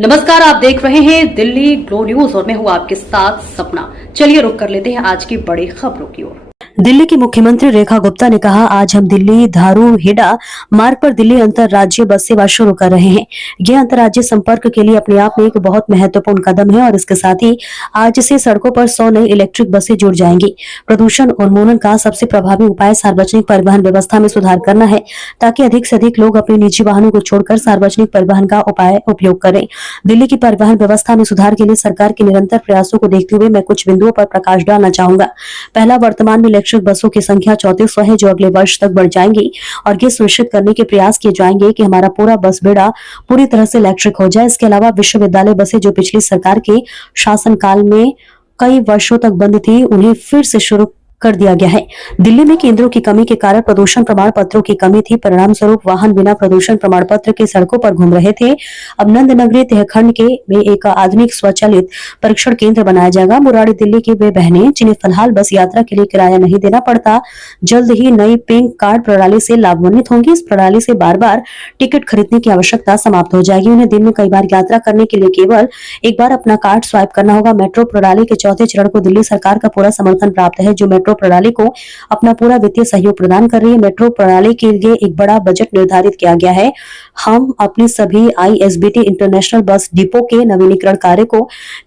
नमस्कार, आप देख रहे हैं दिल्ली ग्लो न्यूज और मैं हूं आपके साथ सपना। चलिए रुक कर लेते हैं आज की बड़ी खबरों की ओर। दिल्ली की मुख्यमंत्री रेखा गुप्ता ने कहा, आज हम दिल्ली धारूहेड़ा मार्ग पर दिल्ली अंतर्राज्यीय बस सेवा शुरू कर रहे हैं। यह अंतर्राज्यीय संपर्क के लिए अपने आप में एक बहुत महत्वपूर्ण कदम है और इसके साथ ही आज से सड़कों पर 100 नई इलेक्ट्रिक बसें जुड़ जाएंगी। प्रदूषण उन्मूलन का सबसे प्रभावी उपाय सार्वजनिक परिवहन व्यवस्था में सुधार करना है, ताकि अधिक से अधिक लोग अपने निजी वाहनों को छोड़कर सार्वजनिक परिवहन का उपयोग करें। दिल्ली की परिवहन व्यवस्था में सुधार के लिए सरकार के निरंतर प्रयासों को देखते हुए मैं कुछ बिंदुओं पर प्रकाश डालना चाहूंगा। पहला, वर्तमान में इलेक्ट्रिक बसों की संख्या 3400 है, जो अगले वर्ष तक बढ़ जाएंगी और ये सुनिश्चित करने के प्रयास किए जाएंगे कि हमारा पूरा बस बेड़ा पूरी तरह से इलेक्ट्रिक हो जाए। इसके अलावा विश्वविद्यालय बसें जो पिछली सरकार के शासनकाल में कई वर्षों तक बंद थी, उन्हें फिर से शुरू कर दिया गया है। दिल्ली में केंद्रों की कमी के कारण प्रदूषण प्रमाण पत्रों की कमी थी, परिणाम स्वरूप वाहन बिना प्रदूषण प्रमाण पत्र के सड़कों पर घूम रहे थे। अब नंद नगरी तहखंड के में एक आधुनिक स्वचालित परीक्षण केंद्र बनाया जाएगा। मुरारी दिल्ली की वे बहनें जिन्हें फिलहाल बस यात्रा के लिए किराया नहीं देना पड़ता, जल्द ही नई पिंक कार्ड प्रणाली से लाभान्वित होंगी। इस प्रणाली से बार बार टिकट खरीदने की आवश्यकता समाप्त हो जाएगी। उन्हें दिन में कई बार यात्रा करने के लिए केवल एक बार अपना कार्ड स्वाइप करना होगा। मेट्रो प्रणाली के चौथे चरण को दिल्ली सरकार का पूरा समर्थन प्राप्त है, जो मेट्रो प्रणाली को अपना पूरा वित्तीय सहयोग प्रदान कर रही है। मेट्रो प्रणाली के लिए एक बड़ा बजट निर्धारित किया गया है। हम अपने सभी ISBT इंटरनेशनल बस डिपो के नवीनीकरण कार्य को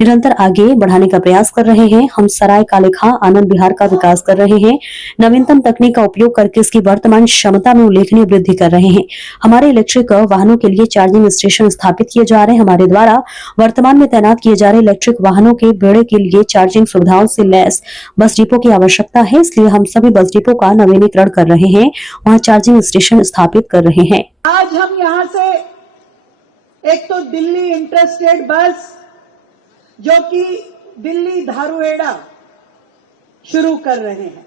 निरंतर आगे बढ़ाने का प्रयास कर रहे हैं। हम सराय काले खां आनंद विहार का विकास कर रहे हैं, नवीनतम तकनीक का उपयोग करके इसकी वर्तमान क्षमता में उल्लेखनीय वृद्धि कर रहे हैं। हमारे इलेक्ट्रिक वाहनों के लिए चार्जिंग स्टेशन स्थापित किए जा रहे हैं। हमारे द्वारा वर्तमान में तैनात किए जा रहे इलेक्ट्रिक वाहनों के बेड़े के लिए चार्जिंग सुविधाओं से लैस बस डिपो की आवश्यकता है, इसलिए हम सभी बस डिपो का नवीनीकरण कर रहे हैं, वहां चार्जिंग स्टेशन स्थापित कर रहे हैं। आज हम यहां से एक तो दिल्ली इंटरस्टेट बस जो कि दिल्ली धारूहेड़ा शुरू कर रहे हैं।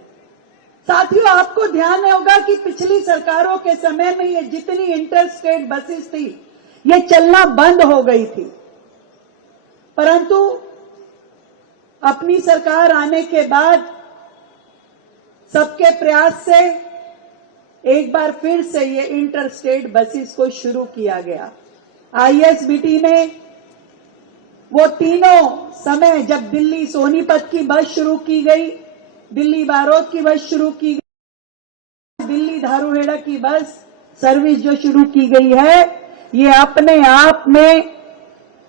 साथियों, आपको ध्यान होगा कि पिछली सरकारों के समय में ये जितनी इंटरस्टेट बसेस थी, ये चलना बंद हो गई थी, परंतु अपनी सरकार आने के बाद सबके प्रयास से एक बार फिर से ये इंटरस्टेट बसेस को शुरू किया गया। ISBT ने वो तीनों समय, जब दिल्ली सोनीपत की बस शुरू की गई, दिल्ली बारोद की बस शुरू की गई, दिल्ली धारूहेड़ा की बस सर्विस जो शुरू की गई है, ये अपने आप में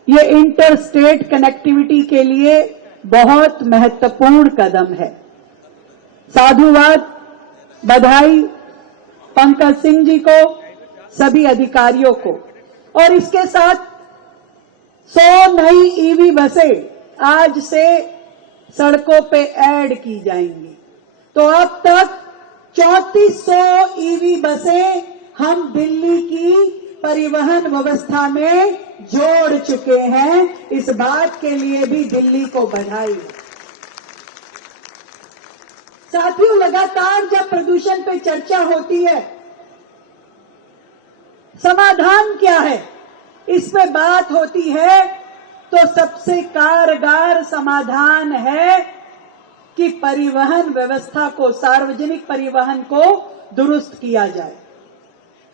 ये इंटरस्टेट कनेक्टिविटी के लिए बहुत महत्वपूर्ण कदम है। साधुवाद, बधाई पंकज सिंह जी को, सभी अधिकारियों को। और इसके साथ 100 नई EV बसें आज से सड़कों पे ऐड की जाएंगी। तो अब तक 3400 EV बसें हम दिल्ली की परिवहन व्यवस्था में जोड़ चुके हैं। इस बात के लिए भी दिल्ली को बधाई। साथियों, लगातार जब प्रदूषण पे चर्चा होती है, समाधान क्या है, इस पे बात होती है, तो सबसे कारगर समाधान है कि परिवहन व्यवस्था को, सार्वजनिक परिवहन को दुरुस्त किया जाए,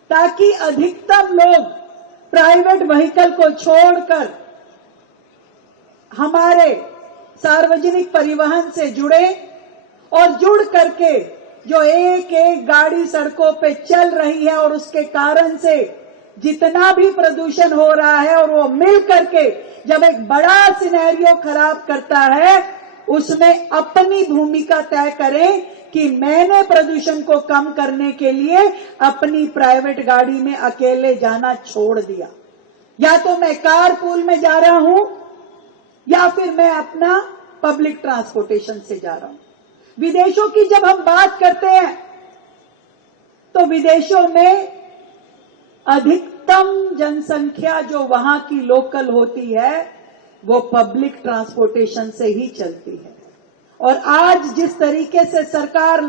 ताकि अधिकतम लोग प्राइवेट व्हीकल को छोड़कर हमारे सार्वजनिक परिवहन से जुड़े और जुड़ करके जो एक एक गाड़ी सड़कों पे चल रही है और उसके कारण से जितना भी प्रदूषण हो रहा है, और वो मिल करके जब एक बड़ा सिनेरियो खराब करता है, उसमें अपनी भूमिका तय करें कि मैंने प्रदूषण को कम करने के लिए अपनी प्राइवेट गाड़ी में अकेले जाना छोड़ दिया, या तो मैं कारपूल में जा रहा हूं या फिर मैं अपना पब्लिक ट्रांसपोर्टेशन से जा रहा हूं। विदेशों की जब हम बात करते हैं, तो विदेशों में अधिकतम जनसंख्या जो वहां की लोकल होती है, वो पब्लिक ट्रांसपोर्टेशन से ही चलती है। और आज जिस तरीके से सरकार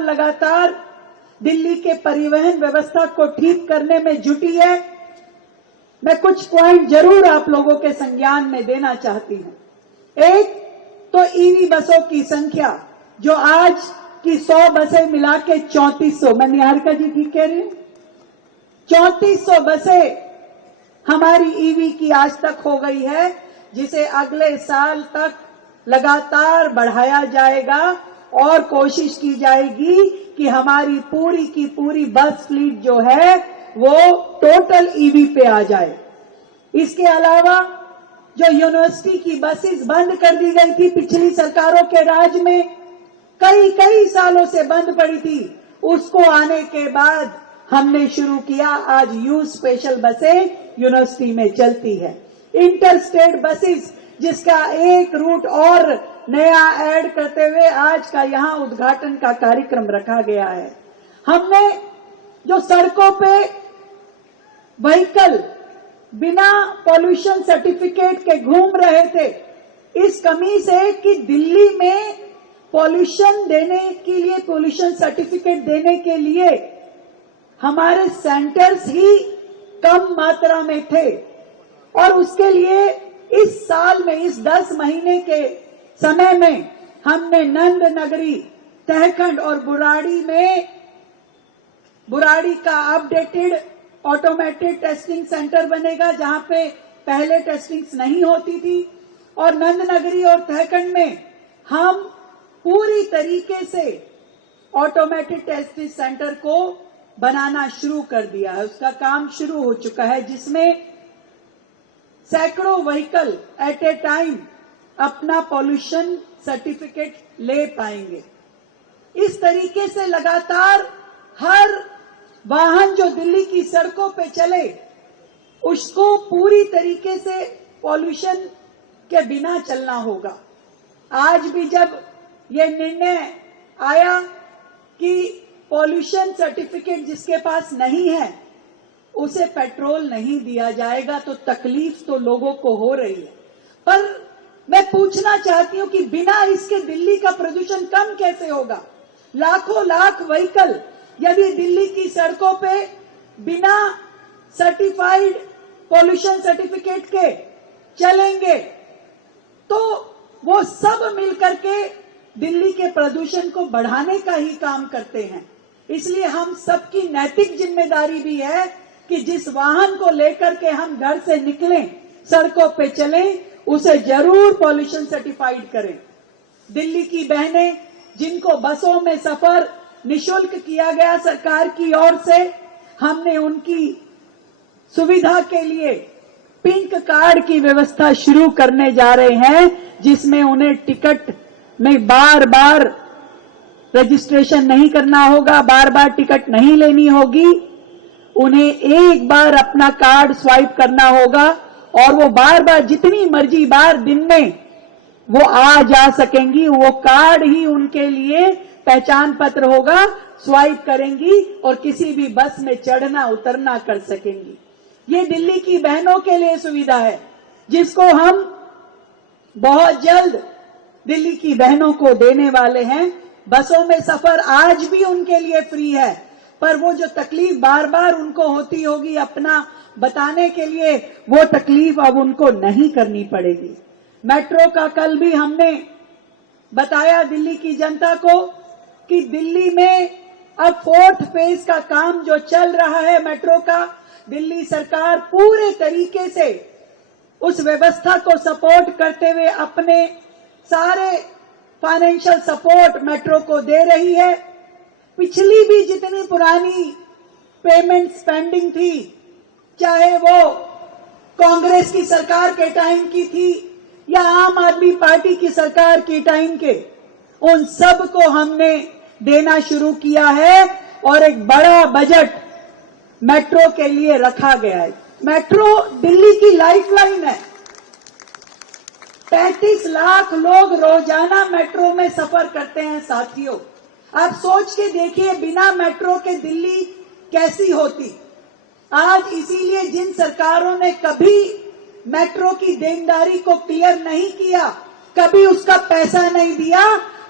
लगातार दिल्ली के परिवहन व्यवस्था को ठीक करने में जुटी है, मैं कुछ पॉइंट जरूर आप लोगों के संज्ञान में देना चाहती हूं। एक तो EV बसों की संख्या, जो आज की 100 बसें मिला के 3400, मैं निहारिका जी ठीक कह रही हूं, 3400 बसें हमारी ईवी की आज तक हो गई है, जिसे अगले साल तक लगातार बढ़ाया जाएगा और कोशिश की जाएगी कि हमारी पूरी की पूरी बस फ्लीट जो है वो टोटल ईवी पे आ जाए। इसके अलावा जो यूनिवर्सिटी की बसेस बंद कर दी गई थी पिछली सरकारों के राज में, कई सालों से बंद पड़ी थी, उसको आने के बाद हमने शुरू किया। आज यू स्पेशल बसें यूनिवर्सिटी में चलती है। इंटर स्टेट बसेस जिसका एक रूट और नया ऐड करते हुए आज का यहां उद्घाटन का कार्यक्रम रखा गया है। हमने जो सड़कों पे व्हीकल बिना पॉल्यूशन सर्टिफिकेट के घूम रहे थे, इस कमी से कि दिल्ली में पॉल्यूशन देने के लिए, पॉल्यूशन सर्टिफिकेट देने के लिए हमारे सेंटर्स ही कम मात्रा में थे, और उसके लिए इस साल में, इस 10 महीने के समय में हमने नंद नगरी, तहखंड और बुराड़ी का अपडेटेड ऑटोमेटेड टेस्टिंग सेंटर बनेगा, जहां पे पहले टेस्टिंग्स नहीं होती थी। और नंद नगरी और तहखंड में हम पूरी तरीके से ऑटोमेटेड टेस्टिंग सेंटर को बनाना शुरू कर दिया है। उसका काम शुरू हो चुका है, जिसमें सैकड़ों व्हीकल एट ए टाइम अपना पॉल्यूशन सर्टिफिकेट ले पाएंगे। इस तरीके से लगातार हर वाहन जो दिल्ली की सड़कों पे चले, उसको पूरी तरीके से पॉल्यूशन के बिना चलना होगा। आज भी जब ये निर्णय आया कि पॉल्यूशन सर्टिफिकेट जिसके पास नहीं है उसे पेट्रोल नहीं दिया जाएगा, तो तकलीफ तो लोगों को हो रही है। पर मैं पूछना चाहती हूं कि बिना इसके दिल्ली का प्रदूषण कम कैसे होगा? लाखों लाख व्हीकल यदि दिल्ली की सड़कों पे बिना सर्टिफाइड पॉल्यूशन सर्टिफिकेट के चलेंगे, तो वो सब मिलकर के दिल्ली के प्रदूषण को बढ़ाने का ही काम करते हैं। इसलिए हम सबकी नैतिक जिम्मेदारी भी है कि जिस वाहन को लेकर के हम घर से निकलें, सड़कों पे चलें, उसे जरूर पॉल्यूशन सर्टिफाइड करें। दिल्ली की बहनें जिनको बसों में सफर निशुल्क किया गया सरकार की ओर से, हमने उनकी सुविधा के लिए पिंक कार्ड की व्यवस्था शुरू करने जा रहे हैं, जिसमें उन्हें टिकट में बार बार रजिस्ट्रेशन नहीं करना होगा, बार बार टिकट नहीं लेनी होगी। उन्हें एक बार अपना कार्ड स्वाइप करना होगा और वो बार बार जितनी मर्जी बार दिन में वो आ जा सकेंगी। वो कार्ड ही उनके लिए पहचान पत्र होगा, स्वाइप करेंगी और किसी भी बस में चढ़ना उतरना कर सकेंगी। ये दिल्ली की बहनों के लिए सुविधा है, जिसको हम बहुत जल्द दिल्ली की बहनों को देने वाले हैं। बसों में सफर आज भी उनके लिए फ्री है, पर वो जो तकलीफ बार बार उनको होती होगी अपना बताने के लिए, वो तकलीफ अब उनको नहीं करनी पड़ेगी। मेट्रो का कल भी हमने बताया दिल्ली की जनता को कि दिल्ली में अब 4th फेज का काम जो चल रहा है मेट्रो का, दिल्ली सरकार पूरे तरीके से उस व्यवस्था को सपोर्ट करते हुए अपने सारे फाइनेंशियल सपोर्ट मेट्रो को दे रही है। पिछली भी जितनी पुरानी पेमेंट स्पेंडिंग थी, चाहे वो कांग्रेस की सरकार के टाइम की थी या आम आदमी पार्टी की सरकार के टाइम के, उन सब को हमने देना शुरू किया है और एक बड़ा बजट मेट्रो के लिए रखा गया है। मेट्रो दिल्ली की लाइफलाइन है। 35 लाख लोग रोजाना मेट्रो में सफर करते हैं साथियों। आप सोच के देखिए, बिना मेट्रो के दिल्ली कैसी होती। आज इसीलिए जिन सरकारों ने कभी मेट्रो की देनदारी को क्लियर नहीं किया, कभी उसका पैसा नहीं दिया,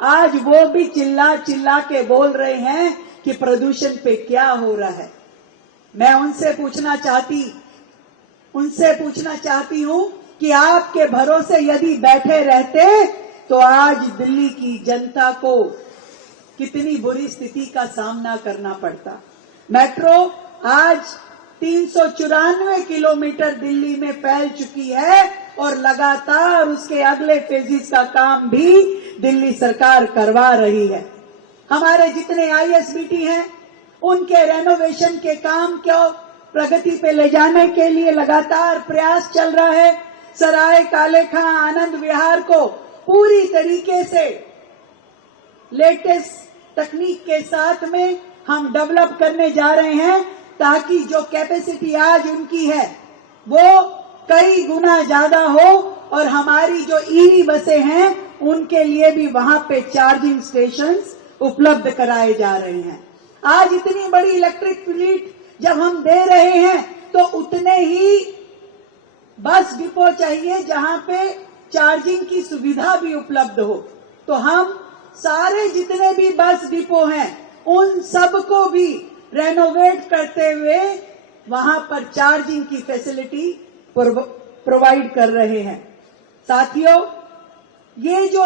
आज वो भी चिल्ला चिल्ला के बोल रहे हैं कि प्रदूषण पे क्या हो रहा है। मैं उनसे पूछना चाहती हूं कि आपके भरोसे यदि बैठे रहते तो आज दिल्ली की जनता को कितनी बुरी स्थिति का सामना करना पड़ता। मेट्रो आज 394 किलोमीटर दिल्ली में फैल चुकी है और लगातार उसके अगले फेजिस का काम भी दिल्ली सरकार करवा रही है। हमारे जितने आईएसबीटी हैं उनके रेनोवेशन के काम को प्रगति पे ले जाने के लिए लगातार प्रयास चल रहा है। सराय काले खां आनंद विहार को पूरी तरीके से लेटेस्ट तकनीक के साथ में हम डेवलप करने जा रहे हैं ताकि जो कैपेसिटी आज उनकी है वो कई गुना ज्यादा हो और हमारी जो ईवी बसें हैं उनके लिए भी वहां पे चार्जिंग स्टेशंस उपलब्ध कराए जा रहे हैं। आज इतनी बड़ी इलेक्ट्रिक फ्लीट जब हम दे रहे हैं तो उतने ही बस डिपो चाहिए जहां पे चार्जिंग की सुविधा भी उपलब्ध हो। तो हम सारे जितने भी बस डिपो हैं उन सबको भी रेनोवेट करते हुए वहां पर चार्जिंग की फैसिलिटी प्रोवाइड कर रहे हैं। साथियों, ये जो